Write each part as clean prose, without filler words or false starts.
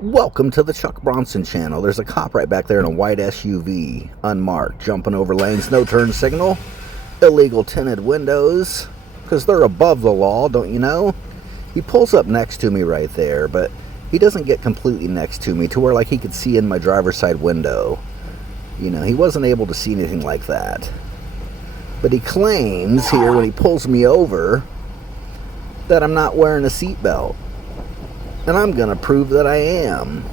Welcome to the Chuck Bronson channel. There's a cop right back there in a white SUV, unmarked, jumping over lanes, no turn signal, illegal tinted windows, because they're above the law, don't you know? He pulls up next to me right there, but he doesn't get completely next to me to where like he could see in my driver's side window. You know, he wasn't able to see anything like that. But he claims here when he pulls me over that I'm not wearing a seatbelt. And I'm going to prove that I am.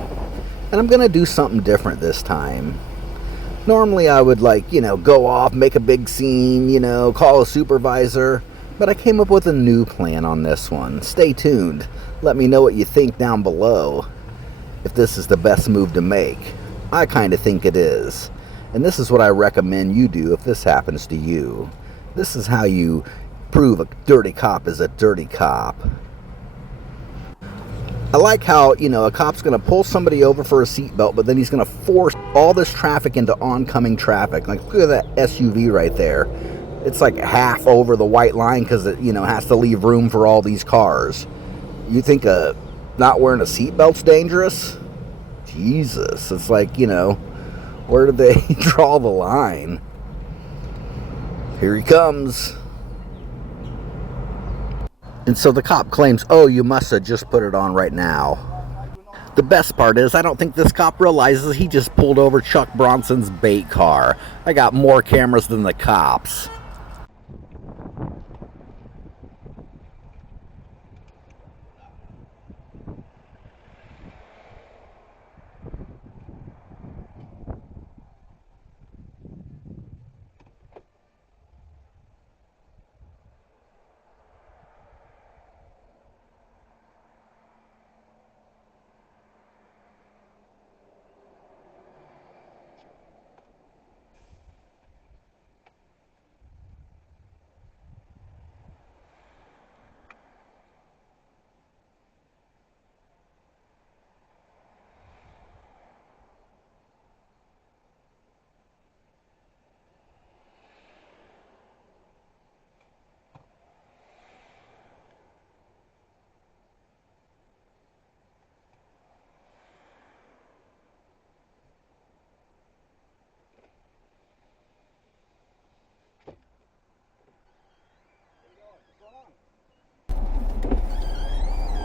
And I'm going to do something different this time. Normally I would go off, make a big scene, call a supervisor. But I came up with a new plan on this one. Stay tuned. Let me know what you think down below. If this is the best move to make. I kind of think it is. And this is what I recommend you do if this happens to you. This is how you prove a dirty cop is a dirty cop. I like how, a cop's going to pull somebody over for a seatbelt, but then he's going to force all this traffic into oncoming traffic. Like, look at that SUV right there. It's like half over the white line because it, has to leave room for all these cars. You think not wearing a seatbelt's dangerous? Jesus. It's like, where did they draw the line? Here he comes. And so the cop claims, oh, you must have just put it on right now. The best part is, I don't think this cop realizes he just pulled over Chuck Bronson's bait car. I got more cameras than the cops.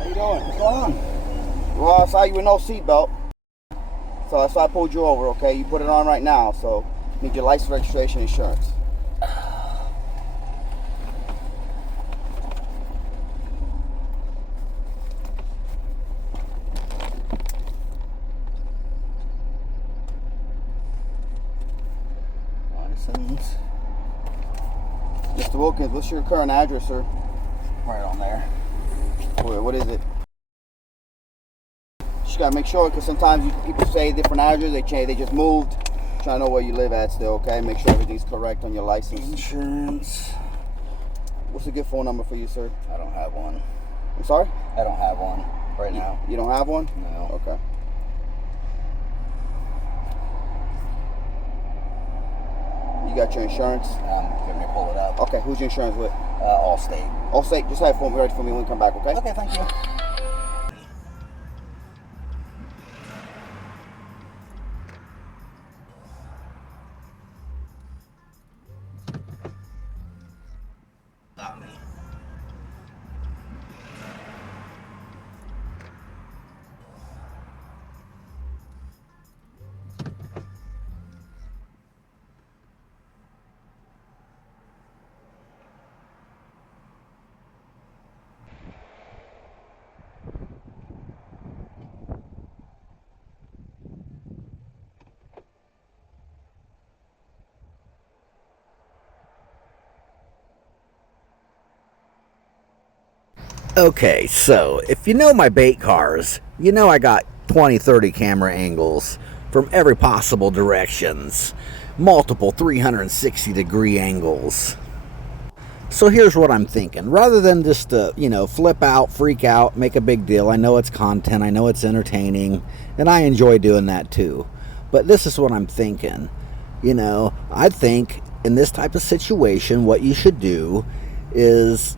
What's going on? Well, I saw you with no seatbelt, so that's why I pulled you over. Okay, you put it on right now, so need your license, registration, insurance. License. Mr. Wilkins, what's your current address, sir? Right on there. What is it? Just gotta make sure, because sometimes people say different addresses, they change, they just moved. Trying to know where you live at still, okay? Make sure everything's correct on your license. Insurance. What's a good phone number for you, sir? I don't have one. I'm sorry? I don't have one right now. You don't have one? No. Okay. You got your insurance? Let me pull it up. Okay, who's your insurance with? Allstate. Allstate, just have it for me, ready for me when we come back, okay? Okay, thank you. Okay, so if you know my bait cars, you know I got 20-30 camera angles from every possible directions. Multiple 360 degree angles. So here's what I'm thinking. Rather than just flip out, freak out, make a big deal. I know it's content, I know it's entertaining, and I enjoy doing that too. But this is what I'm thinking. I think in this type of situation, what you should do is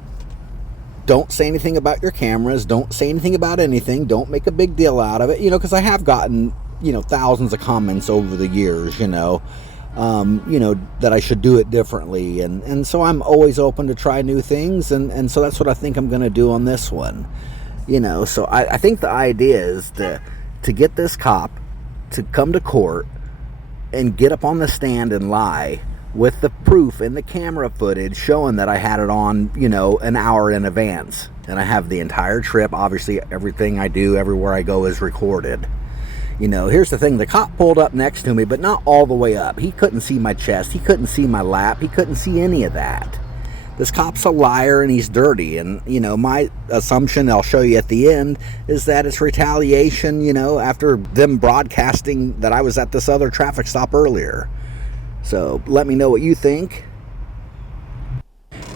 don't say anything about your cameras. Don't say anything about anything. Don't make a big deal out of it. Because I have gotten, thousands of comments over the years, that I should do it differently. And so I'm always open to try new things. And so that's what I think I'm going to do on this one. So I think the idea is to get this cop to come to court and get up on the stand and lie with the proof and the camera footage showing that I had it on, an hour in advance. And I have the entire trip. Obviously, everything I do, everywhere I go is recorded. Here's the thing. The cop pulled up next to me, but not all the way up. He couldn't see my chest. He couldn't see my lap. He couldn't see any of that. This cop's a liar and he's dirty. And, my assumption, I'll show you at the end, is that it's retaliation, after them broadcasting that I was at this other traffic stop earlier. So let me know what you think.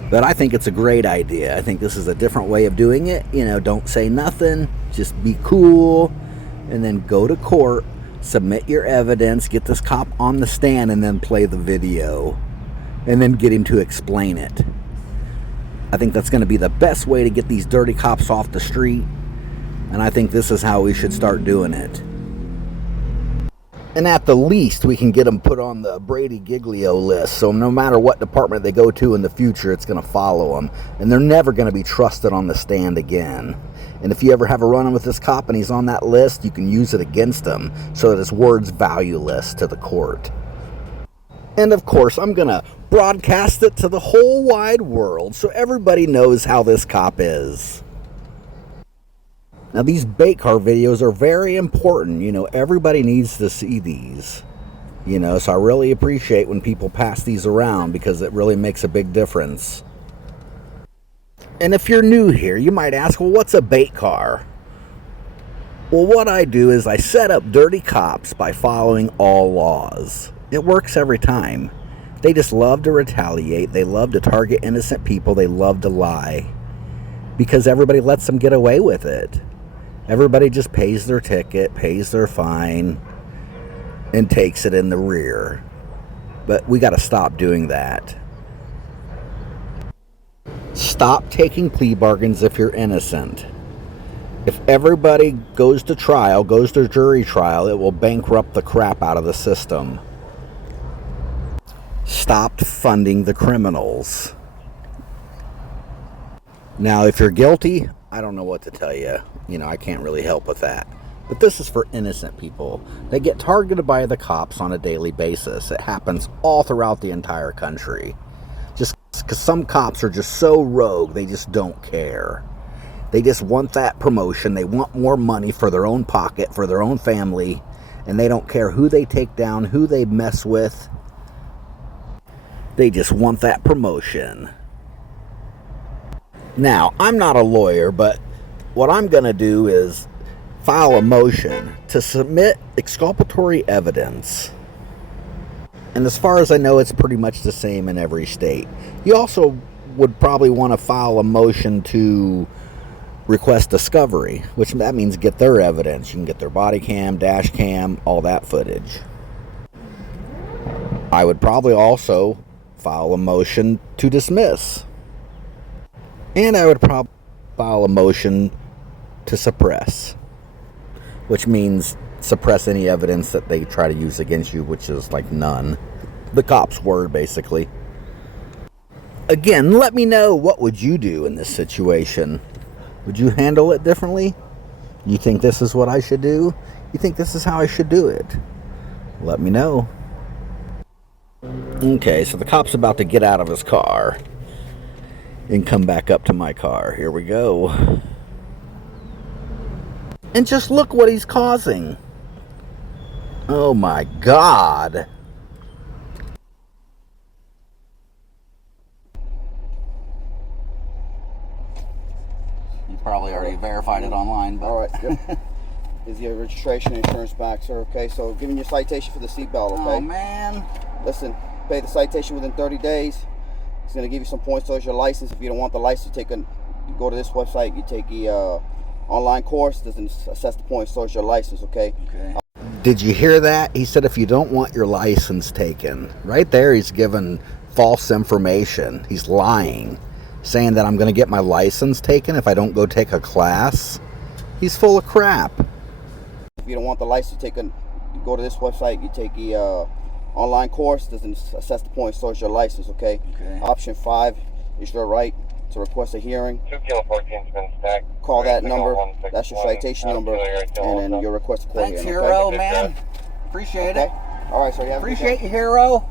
But I think it's a great idea. I think this is a different way of doing it. Don't say nothing. Just be cool. And then go to court. Submit your evidence. Get this cop on the stand and then play the video. And then get him to explain it. I think that's going to be the best way to get these dirty cops off the street. And I think this is how we should start doing it. And at the least, we can get them put on the Brady list. So no matter what department they go to in the future, it's going to follow them. And they're never going to be trusted on the stand again. And if you ever have a run-in with this cop and he's on that list, you can use it against him so that his word's valueless to the court. And of course, I'm going to broadcast it to the whole wide world so everybody knows how this cop is. Now, these bait car videos are very important. Everybody needs to see these. So I really appreciate when people pass these around because it really makes a big difference. And if you're new here, you might ask, well, what's a bait car? Well, what I do is I set up dirty cops by following all laws. It works every time. They just love to retaliate. They love to target innocent people. They love to lie. Because everybody lets them get away with it. Everybody just pays their ticket, pays their fine, and takes it in the rear. But we got to stop doing that. Stop taking plea bargains if you're innocent. If everybody goes to trial, goes to jury trial, it will bankrupt the crap out of the system. Stop funding the criminals. Now, if you're guilty, I don't know what to tell you. I can't really help with that. But this is for innocent people. They get targeted by the cops on a daily basis. It happens all throughout the entire country. Just because some cops are just so rogue, they just don't care. They just want that promotion. They want more money for their own pocket, for their own family. And they don't care who they take down, who they mess with. They just want that promotion. Now, I'm not a lawyer, but what I'm going to do is file a motion to submit exculpatory evidence. And as far as I know, it's pretty much the same in every state. You also would probably want to file a motion to request discovery, which that means get their evidence. You can get their body cam, dash cam, all that footage. I would probably also file a motion to dismiss. And I would probably file a motion to suppress, which means suppress any evidence that they try to use against you, which is like none. The cop's word, basically. Again, let me know, what would you do in this situation? Would you handle it differently? You think this is what I should do? You think this is how I should do it? Let me know. Okay, so the cop's about to get out of his car and come back up to my car. Here we go. And just look what he's causing. Oh my God. You probably already verified it online, but... All right, good. Is your registration and insurance back, sir? Okay, so giving you a citation for the seatbelt, okay? Oh, man. Listen, pay the citation within 30 days. It's going to give you some points towards your license. If you don't want the license, you go to this website, you take the online course, doesn't assess the points towards your license, okay? Did you hear that? He said if you don't want your license taken. Right there, he's given false information. He's lying. saying that I'm going to get my license taken if I don't go take a class. He's full of crap. If you don't want the license taken, you go to this website, you take the online course, doesn't assess the points, so it's your license, okay? Option 5 is your right to request a hearing. 2 kilo 14's been stacked. Call that number, that's your citation number, and then you'll request a court Thanks, hearing, Hero, okay? man. Appreciate it. All right, so you have Appreciate you, Hero.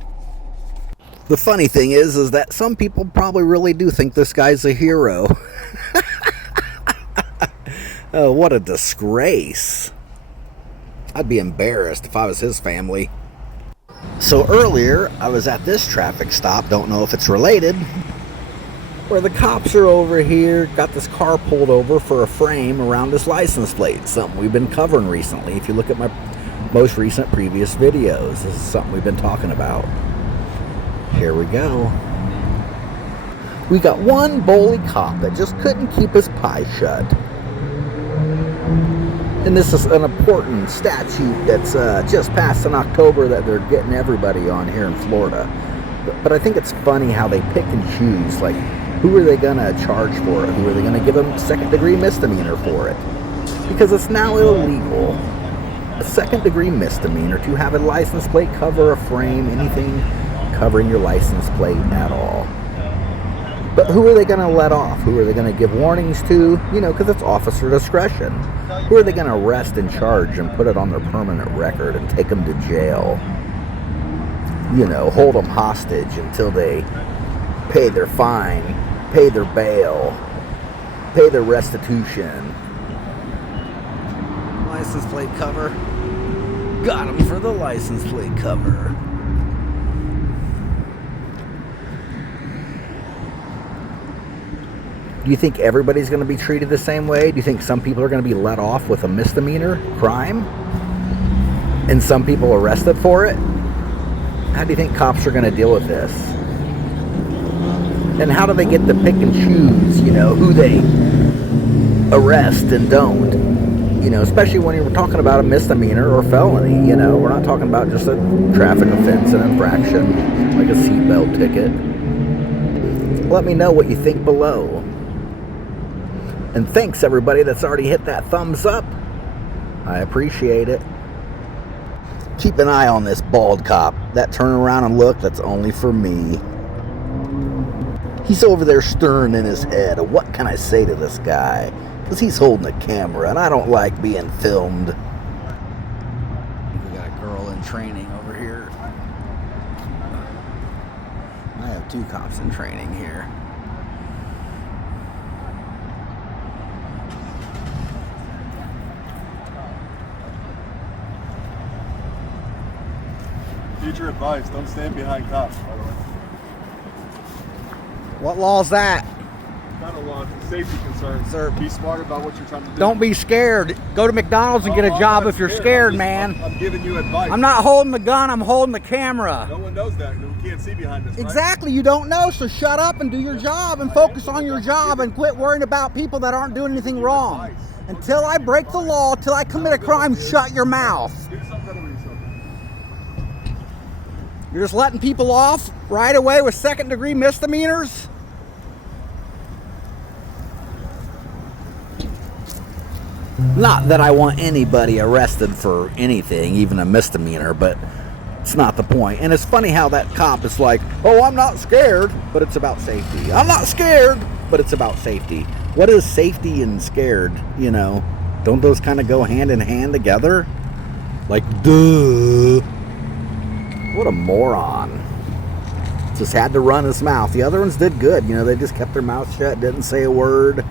The funny thing is that some people probably really do think this guy's a hero. Oh, what a disgrace. I'd be embarrassed if I was his family. So earlier, I was at this traffic stop, don't know if it's related, where the cops are over here, got this car pulled over for a frame around his license plate. Something we've been covering recently. If you look at my most recent previous videos, this is something we've been talking about. Here we go. We got one bully cop that just couldn't keep his pie shut. And this is an important statute that's just passed in October that they're getting everybody on here in Florida. But I think it's funny how they pick and choose. Like, who are they going to charge for it? Who are they going to give them second-degree misdemeanor for it? Because it's now illegal, a second-degree misdemeanor, to have a license plate cover, a frame, anything covering your license plate at all. But who are they going to let off? Who are they going to give warnings to? You know, because it's officer discretion. Who are they going to arrest and charge and put it on their permanent record and take them to jail? You know, hold them hostage until they pay their fine, pay their bail, pay their restitution. License plate cover. Got them for the license plate cover. Do you think everybody's going to be treated the same way? Do you think some people are going to be let off with a misdemeanor crime and some people arrested for it? How do you think cops are going to deal with this? And how do they get to pick and choose, you know, who they arrest and don't? You know, especially when you're talking about a misdemeanor or felony, you know. We're not talking about just a traffic offense and infraction, like a seatbelt ticket. Let me know what you think below. And thanks everybody that's already hit that thumbs up. I appreciate it. Keep an eye on this bald cop. That turn around and look, that's only for me. He's over there stirring in his head. What can I say to this guy? Because he's holding a camera and I don't like being filmed. We got a girl in training over here. I have 2 cops in training here. Future advice, don't stand behind cops, by the way. What law's that? Not a law, it's a safety concern. Sir, be smart about what you're trying to do. Don't be scared. Go to McDonald's and get a job if you're scared, man. I'm giving you advice. I'm not holding the gun, I'm holding the camera. No one knows that. We can't see behind us, right? Exactly, you don't know, so shut up and do your job and focus on your job and quit worrying about people that aren't doing anything wrong. Until I break the law, till I commit a crime, shut your mouth. Do something better with yourself. You're just letting people off right away with second-degree misdemeanors? Not that I want anybody arrested for anything, even a misdemeanor, but it's not the point. And it's funny how that cop is like, oh, I'm not scared, but it's about safety. I'm not scared, but it's about safety. What is safety and scared, you know? Don't those kind of go hand in hand together? Like, duh. What a moron. Just had to run his mouth. The other ones did good. You know, they just kept their mouth shut, didn't say a word.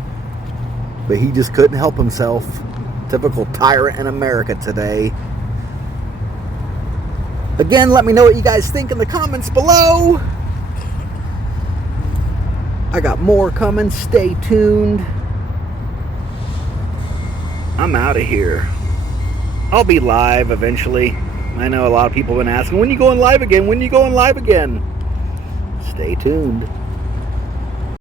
But he just couldn't help himself. Typical tyrant in America today. Again, let me know what you guys think in the comments below. I got more coming. Stay tuned. I'm out of here. I'll be live eventually. I know a lot of people have been asking, when are you going live again? When are you going live again? Stay tuned.